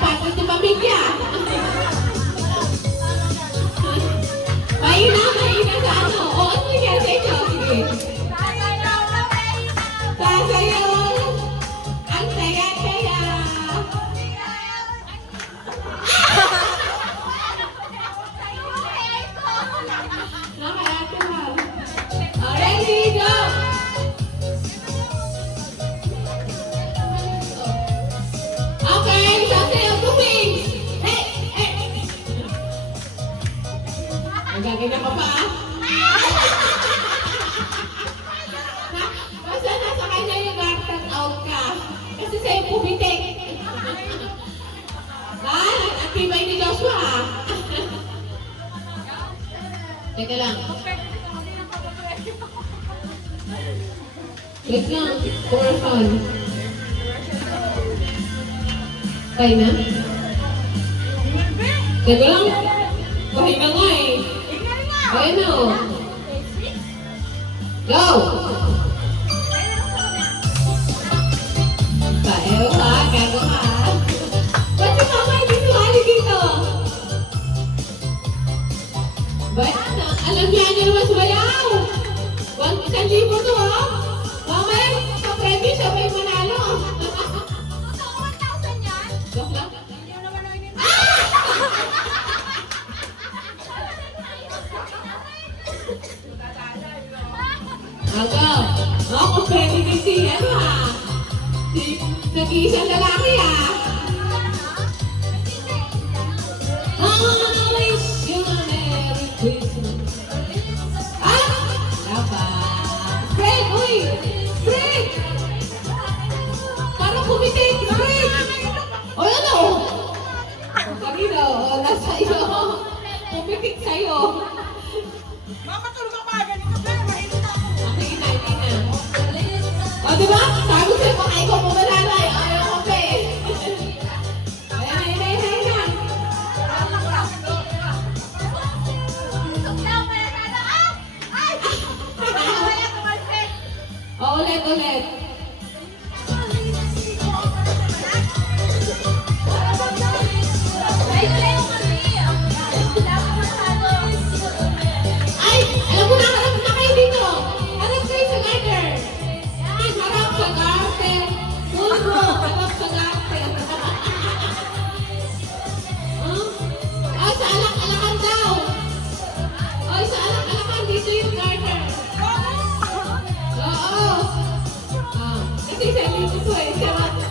napapagod yung pamilya. Mahina sa ano. O, ano yan sa inyo? Sige. Sasayaw. Ang saya-saya. Nakakatawa. Ready, go! Okay, sasayaw tubig. Hey, hey. Nagagana ka pa, ah? Basta nasa kanya yung garden out ka. Kasi sa'yo pumitik. Ang tibay ni Joshua, ah. Teka lang. Wait lang. For fun. Okay na? Teka lang. Pahinga nga eh. Ayan na o. Go! Paew ha, gago ha. Ba't si mama hindi sumali dito? Alam niya niyo naman sumayaw. 1,000 to ha. Mamaya, pa-premyo siya may manalo. Joke lang. Ako, pwede din si ano ha. Nag-iisang lalaki ha. I wish you a Merry Christmas. Dapat. Fred, uy! Fred! Parang pumitik, Fred! O yan o! Kanina o, nasa iyo. Pumitik sa'yo. Mama, tulog ka pa. Ganito ka. Mahirap ako. Hindi na. O, diba? Sabi sa'yo, baka ikaw mo malalay. Ayaw ko pa eh. Ayan. O, ulit. Ay! Alam mo na, harap na kayo dito. Harap kayo sa garter. Yan, harap sa garter. Pulbo, harap sa garter. Ay, sa alak-alakan daw. Ay, sa alak-alakan, dito yung garter. Oo. Kasi isa dito ko eh.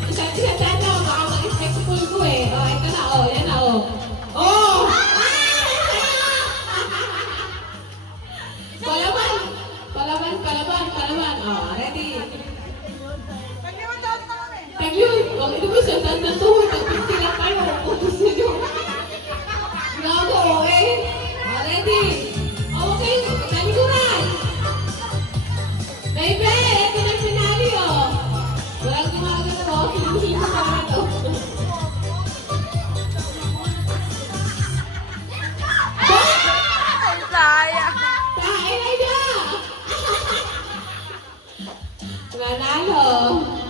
Isa dito, baka ma-expect ko pulbo eh. O, ito na, o. Yan na, o. Oh! Palaban. Oh, ready? Pag-iwan daw ka kami. Tag-yun. Huwag ito mo siya tuhod. Tag-50 lang kayo. Kung gusto nyo. Gago, okay? Oh, ready? Okay, talikuran. Baby, ito na yung finale, oh. Walang gumagano, oh. Sinusunod ka na ito. Nanalo.